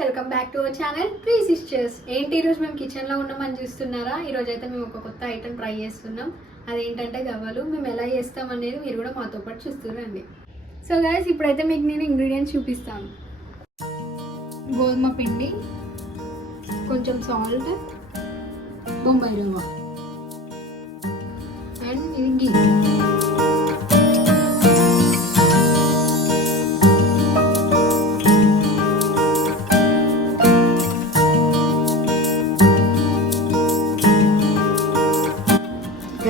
Welcome back to our channel three sisters. ఏంటి ఈరోజు మేము కిచెన్లో ఉన్నామని చూస్తున్నారా? ఈరోజు అయితే మేము ఒక కొత్త ఐటెం ట్రై చేస్తున్నాం. అదేంటంటే గవ్వలు. మేము ఎలా చేస్తాం అనేది మీరు కూడా మాతో పాటు చూస్తురండి. సో గైస్, ఇప్పుడైతే మీకు నేను ఇంగ్రీడియంట్స్ చూపిస్తాను. గోధుమ పిండి, కొంచెం సాల్ట్, బొంబాయి రవ్వ అండ్ ఇది గీ.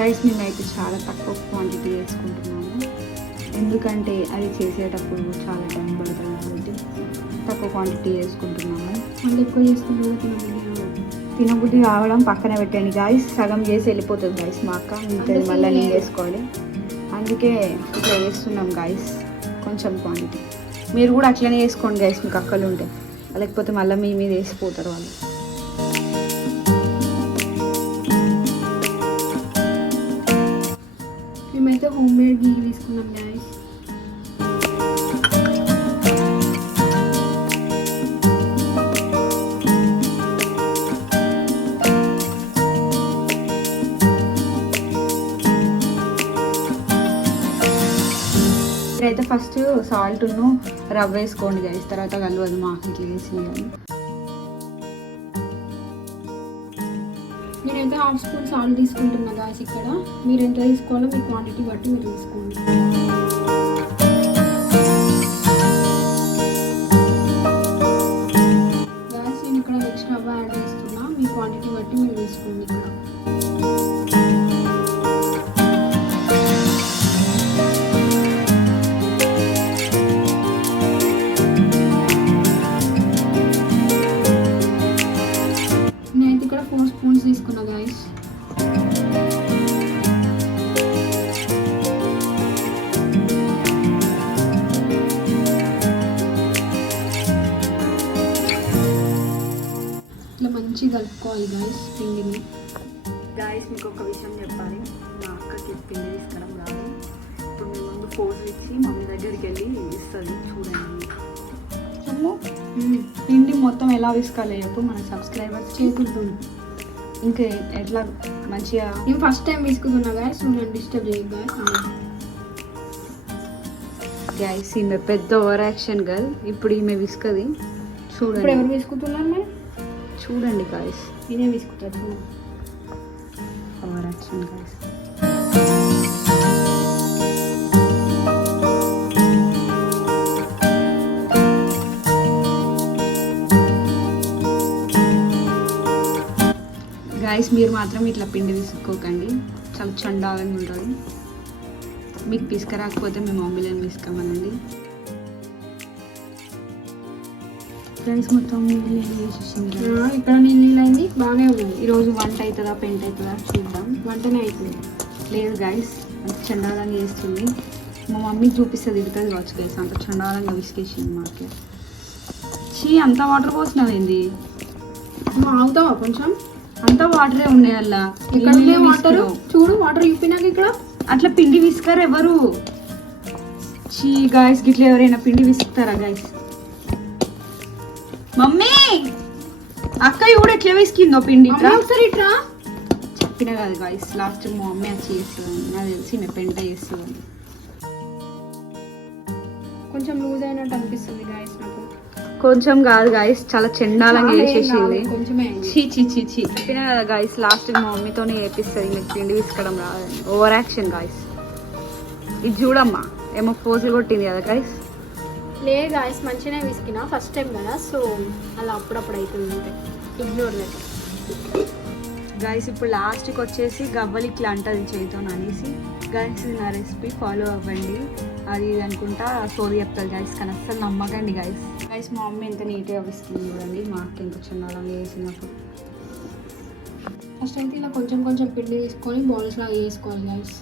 రైస్ మేమైతే చాలా తక్కువ క్వాంటిటీ వేసుకుంటున్నాము, ఎందుకంటే అది చేసేటప్పుడు చాలా టైం పడుతుంది కాబట్టి తక్కువ క్వాంటిటీ వేసుకుంటున్నాము. మళ్ళీ ఎక్కువ చేసుకుంటూ తినబుద్ధి కావడం పక్కన పెట్టండి గాయస్. సగం చేసి వెళ్ళిపోతుంది గాయస్ మా అక్క, మిగతాది మళ్ళీ నేను వేసుకోవాలి. అందుకే ఇట్లా వేస్తున్నాం గాయస్, కొంచెం క్వాంటిటీ. మీరు కూడా అట్లనే వేసుకోండి గాయస్, మీకు అక్కలు ఉంటే, లేకపోతే మళ్ళీ మీ మీద వేసిపోతారు వాళ్ళు. మేమైతే హోమ్ మేడ్ గీ తీసుకున్నాం గైస్. ఇప్పుడైతే ఫస్ట్ సాల్ట్ను రవ్వ వేసుకోండి గైస్, తర్వాత కలవదు మాకు ఇట్లా వేసింది కానీ. నేనైతే హాఫ్ స్పూన్ సాల్ట్ తీసుకుంటున్నా గాయస్. ఇక్కడ మీరు ఎంత తీసుకోవాలో మీ క్వాంటిటీ బట్టి మీరు తీసుకోండి. గాయస్, నేను ఇక్కడ ఎక్స్ట్రా రవ్వ యాడ్ చేస్తున్నా, మీ క్వాంటిటీ బట్టి మీరు తీసుకోండి. ఇక్కడ నేనైతే ఇక్కడ 4 స్పూన్స్ తీసుకున్నా గాయస్. ఇట్లా మంచిగా కలుపుకోవాలి గాయస్ పిండిని. గాయస్, మీకు ఒక విషయం చెప్పాలి, మా అక్కకి పిండి తీసుకురం రాదు. ఇప్పుడు మేము ముందు ఫోర్స్ ఇచ్చి మమ్మీ దగ్గరికి వెళ్ళి ఇస్తుంది, చూడండి. పిండి మొత్తం ఎలా విసుకాలి చెప్పు మన సబ్స్క్రైబర్స్. చేతులతో ఇంకా ఎట్లా మంచిగా. నేను ఫస్ట్ టైం తీసుకుతున్నా గాయస్, నువ్వు నన్ను డిస్టర్బ్ చేయకు గాయస్. గాయస్, ఈమె పెద్ద ఓవర్ యాక్షన్ గర్ల్. ఇప్పుడు ఈమె విసుకది ఇప్పుడు చూడండి. ఎవరు తీసుకుతున్నారు మరి? చూడండి గాయస్, నేనే తీసుకుంటా. Over action guys. గాయస్, మీరు మాత్రం ఇట్లా పిండి విసుక్కోకండి, చాలా చండాలంగా ఉంటుంది. మీకు పిసుకరాకపోతే మీ మమ్మీలను విసుకమనండి. ఫ్రెండ్స్, మొత్తం నీళ్ళు వేసేసింది. ఇక్కడ నీళ్ళు అయింది, బాగానే ఉంది. ఈరోజు వంట అవుతుందా పెంట అవుతుందా చూద్దాం. వంటనే అవుతుంది. లేదు గాయస్, అంత చండాలంగా వేస్తుంది. మా మమ్మీకి చూపిస్తుంది, ఇడుతుంది కావచ్చు గైస్. అంత చండాలంగా విసికేసింది మాకే. చీ, అంత వాటర్ పోసినవేంది? ఆగుతావా కొంచెం? అంతా వాటరే ఉన్నాయి అలా. ఇక్కడ వాటర్ చూడు, వాటర్ చూపినాక ఇక్కడ అట్లా పిండి విసుకారు ఎవరు? చీ గాయస్, గిట్ల ఎవరైనా పిండి విసుకుతారా గాయస్? మమ్మీ, అక్క కూడా ఎట్లా విసికిందో పిండి. ఒకసారి ఇట్రా. చెప్పిన కాదు గాయస్, లాస్ట్ మా మమ్మీ వచ్చి చేస్తుంది, నాకు తెలిసి మేము పెంట చేస్తుంది. కొంచెం లూజ్ అయినట్టు అనిపిస్తుంది గాయస్ నాకు. కొంచెం కాదు గాయస్, చాలా చండాలంగా చేసేసింది. కొంచెమే. చీ చీ చీ చీ. చెప్పిన కదా గాయస్, లాస్ట్ మా మమ్మీతోనే చేపిస్తుంది, మీకు పిండి విసుకడం రాదని. Over action guys. ఇది చూడమ్మా, ఏమో పోజులు కొట్టింది కదా గాయస్. లే గాయస్, మంచిగానే విసికినా, ఫస్ట్ టైం కదా, సో అలా అప్పుడప్పుడు అవుతుంది అంతే. ఇగ్నోర్ లేదు గాయస్. ఇప్పుడు లాస్ట్కి వచ్చేసి గవ్వలు ఇట్లా అంటది చేయితో అనేసి. గాయస్, నా రెసిపీ ఫాలో అవ్వండి, అది ఇది అనుకుంటా సోది చెప్తుంది గాయస్, కానీ అస్సలు నమ్మకండి గాయస్. గాయస్, మా మమ్మీ ఎంత నీట్గా విస్తుంది చూడండి, మా అక్క ఎంత చిన్నగా వేసినప్పుడు. ఫస్ట్ అయితే ఇలా కొంచెం కొంచెం పిండి తీసుకొని బౌల్స్ లాగా వేసుకోవాలి గాయస్.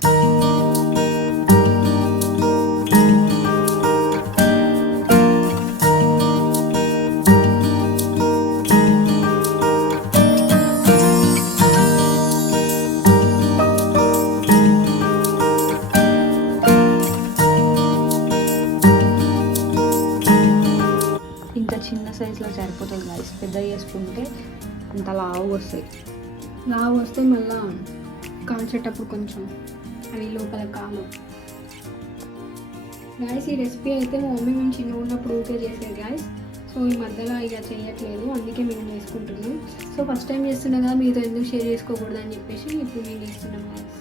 సైజ్లో సరిపోతుంది గాయస్. పెద్ద చేసుకుంటే అంత లావు వస్తాయి. లావు వస్తే మళ్ళీ కాల్చేటప్పుడు కొంచెం అవి లోపల కాలు. గాయస్ ఈ రెసిపీ అయితే మా మమ్మీ మేము చిన్న ఉన్నప్పుడు ఊకే చేసేది గాయస్. సో ఈ మధ్యలో ఇక చేయట్లేదు, అందుకే మేము చేసుకుంటున్నాం. సో ఫస్ట్ టైం చేస్తున్నాం కదా, మీతో ఎందుకు షేర్ చేసుకోకూడదు అని చెప్పేసి ఇప్పుడు మేము చేస్తున్నాం గాయస్.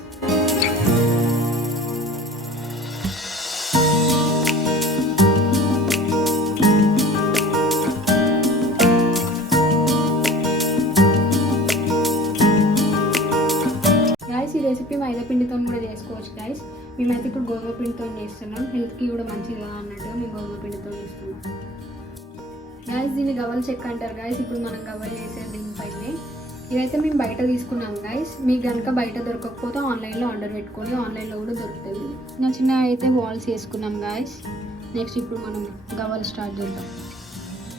గాయస్ ఈ రెసిపీ మైదా పిండితో కూడా చేసుకోవచ్చు గాయస్. మేమైతే ఇప్పుడు గోధుమ పిండితో చేస్తున్నాం, హెల్త్కి కూడా మంచిది కదా అన్నట్టుగా మేము గోధుమ పిండితో చేస్తున్నాం గాయస్. దీన్ని గవ్వల చెక్క అంటారు గాయస్. ఇప్పుడు మనం గవ్వలు చేసేది దీనిపైనే. ఇదైతే మేము బయట తీసుకున్నాం గాయస్. మీకు కనుక బయట దొరకకపోతే ఆన్లైన్లో ఆర్డర్ పెట్టుకొని ఆన్లైన్లో కూడా దొరుకుతుంది. చిన్న అయితే బాల్స్ వేసుకున్నాం గాయస్. నెక్స్ట్ ఇప్పుడు మనం గవ్వలు స్టార్ట్ చేద్దాం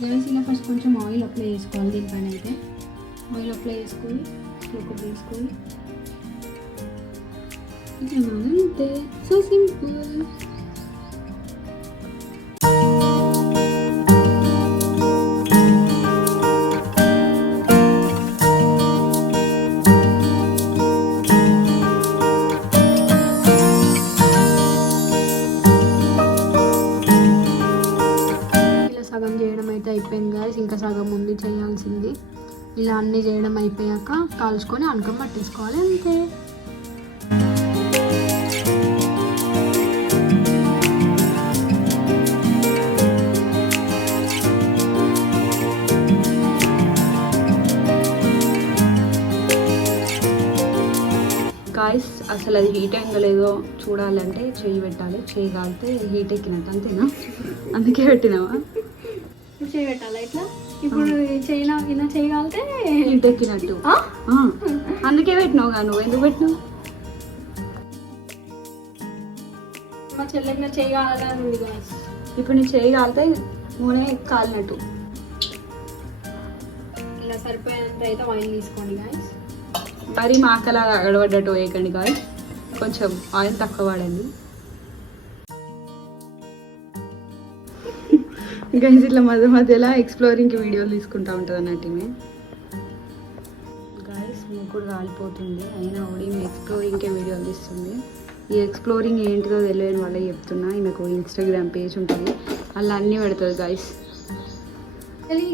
గాయస్. ఇలా ఫస్ట్ కొంచెం ఆయిల్ అప్లై చేసుకోవాలి దీనిపైన. అయితే ఆయిల్ అప్లై చేసుకొని లోపల తీసుకొని అంతే. So simple. ఇలా సగం చేయడం అయితే అయిపోయింది గాయస్. ఇంకా సగం ఉంది చేయాల్సింది. ఇలా అన్నీ చేయడం అయిపోయాక కాల్చుకొని అనుకం పట్టేసుకోవాలి అంతే. గాయస్ అసలు అది హీట్ అయిందో లేదో చూడాలంటే చెయ్యి పెట్టాలి. చెయ్యి కాలితే హీట్ ఎక్కినట్టు అంతేనా? అందుకే పెట్టినావా? చేయి పెట్టాలా ఇట్లా? ఇప్పుడు చైనా ఇలా చేయగలితే హీట్ ఎక్కినట్టు. అందుకే పెట్టినావుగా. నువ్వు ఎందుకు పెట్టినావు? మా చెల్లెకి చేయగలని ఉంది గాయస్. ఇప్పుడు నీ చెయ్యి కాలితే నూనె కాలినట్టు. ఇలా సరిపోయేంత అయితే ఆయిల్ తీసుకోండి గాయస్. మరి మాకలాగా అగడబడ్డట్టు వేయకండి గాయస్. కొంచెం ఆయిల్ తక్కువ వాడండి గైస్. ఇట్లా మధ్య మధ్యలో ఎక్స్ప్లోరింగ్కి వీడియోలు తీసుకుంటా ఉంటుంది అన్నట్టు గాయస్. మూకుడు కాలిపోతుంది అయినా కూడా ఈమె ఎక్స్ప్లోరింగ్కే వీడియోలు తీస్తుంది. ఈ ఎక్స్ప్లోరింగ్ ఏంటిదో తెలియని వాళ్ళే చెప్తున్నా. ఈమెకు ఇన్స్టాగ్రామ్ పేజ్ ఉంటుంది, అలా అన్నీ పెడుతుంది గాయస్.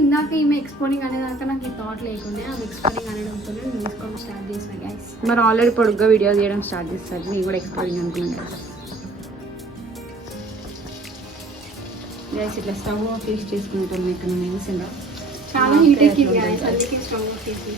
ఇందాక ఈమె ఎక్స్ప్లోరింగ్ అనేదాకా నాకు ఈ థాట్ లేకుండా ఆమె ఎక్స్ప్లోరింగ్ అనడంతో నేను తీసుకోవడం స్టార్ట్ చేసిన గైస్. మరి ఆల్రెడీ పొడుగ్గా వీడియోలు చేయడం స్టార్ట్ చేస్తారు. నేను కూడా ఎక్స్ప్లోరింగ్ అనుకున్నాను గైస్. ఇట్లా స్టవ్ ఆఫ్ చేసి చేసుకుంటాం. ఇక్కడ నేను చాలా హీట్ ఎక్కింది గైస్, అందుకే స్టవ్ ఆఫ్ చేసి.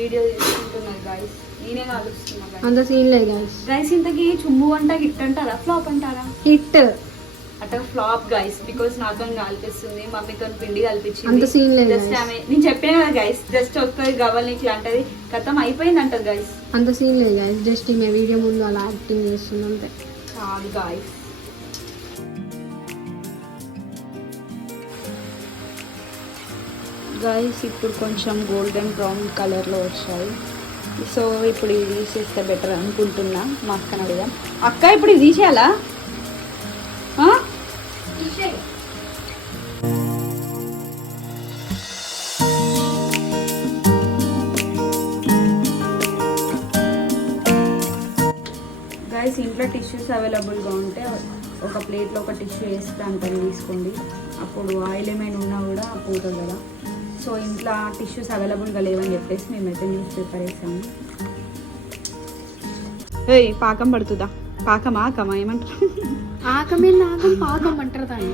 వీడియో చేసుకుంటున్నారు గాయస్. నేనే కాలుస్తున్నా అంత సీన్ లేదు గాయస్. గైస్ ఇంతకీ చుమ్ము అంట హిట్ అంటారా ఫ్లాప్ అంటారా? హిట్ అట ఫ్లాప్ గైస్. బికాస్ నాతో కలిపిస్తుంది, మమ్మీతో పిండి కలిపించింది. అంత సీన్ లేదు జస్ట్ ఆమె నేను చెప్పాను కదా గైస్, జస్ట్ వస్తుంది గవ్వల్ని ఇట్లా అంటది, కథం అయిపోయింది అంటది గైస్. అంత సీన్ లేదు గైస్. జస్ట్ ఈమె వీడియో ముందు అలా యాక్టింగ్ చేస్తుంది అంతే. చాలు గాయస్. గైస్ ఇప్పుడు కొంచెం గోల్డెన్ బ్రౌన్ కలర్లో వచ్చాయి. సో ఇప్పుడు ఇది తీసేస్తే బెటర్ అనుకుంటున్నా. మా అక్కని అడిగాం. అక్క ఇప్పుడు ఇది తీసేయాలా? గైస్ ఇంట్లో టిష్యూస్ అవైలబుల్గా ఉంటే ఒక ప్లేట్లో ఒక టిష్యూ వేస్తే అంత తీసుకోండి. అప్పుడు ఆయిల్ ఏమైనా ఉన్నా కూడా పోతుంది కదా. సో ఇంట్లో టిష్యూస్ అవైలబుల్గా లేవని చెప్పేసి మేమైతే న్యూస్ పేపర్ వేసాము. ఏయ్ పాకం పడుతుందా? పాకమా ఆకమా ఏమంటారు? ఆకమే నాకం పాకం అంటారు దాన్ని.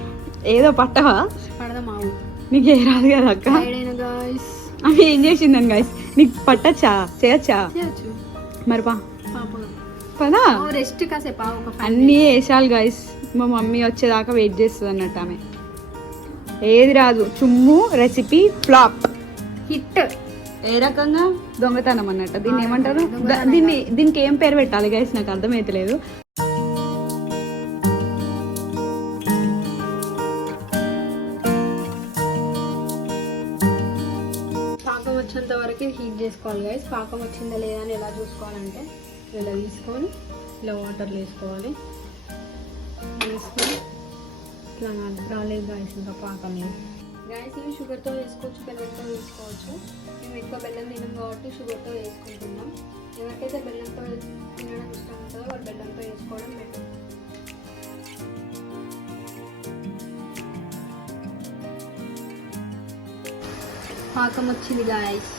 ఏదో పట్టవా? పడదామావు నీకు ఏ రాదు కదా అక్క. అవి ఏం చేసిందని గాయస్. నీకు పట్టచ్చా చేయచ్చా? చేయొచ్చు మరి పా. పదా రెస్ట్ కాసేపు ఒక 5 అన్నీ వేసాలి గైస్. మా మమ్మీ వచ్చేదాకా వెయిట్ చేస్తుంది అన్నట్టు. ఆమె ఏది రాదు, చుమ్ము రెసిపీ ఫ్లాప్ హిట్. ఏ రకంగా దొంగతనం అన్నట్టు. దీన్ని ఏమంటారు? దీనికి ఏం పేరు పెట్టాలి గైస్, నాకు అర్థమైతలేదు. పాకం వచ్చేంత వరకు హీట్ చేసుకోవాలి గైస్. పాకం వచ్చిందా లేదా అని ఎలా చూసుకోవాలంటే ఇలా తీసుకొని ఇలా వాటర్లో వేసుకోవాలి. వేసుకొని ఇట్లా రాలేదు గైస్ ఇంకా పాకం లేదు. గైస్ ఇవి షుగర్తో వేసుకోవచ్చు, బెల్లంతో వేసుకోవచ్చు. మేము ఎక్కువ బెల్లం తినం కాబట్టి షుగర్తో వేసుకుంటున్నాం. ఎవరికైతే బెల్లంతో తినడం ఇష్టం ఉంటుందో వాళ్ళు బెల్లంతో వేసుకోవడం బెటర్. పాకం వచ్చింది గాయస్.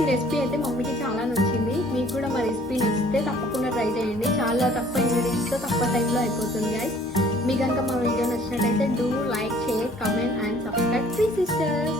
ఈ రెసిపీ అయితే మమ్మీకి చాలా నచ్చింది. మీకు కూడా మా రెసిపీ నచ్చితే తప్పకుండా ట్రై చేయండి. చాలా తక్కువ ఇంగ్రీడియంట్స్తో తక్కువ టైంలో అయిపోతుంది గైస్. మీకు కనుక మా వీడియో నచ్చినట్టయితే do like, share, comment and subscribe. 3 sisters.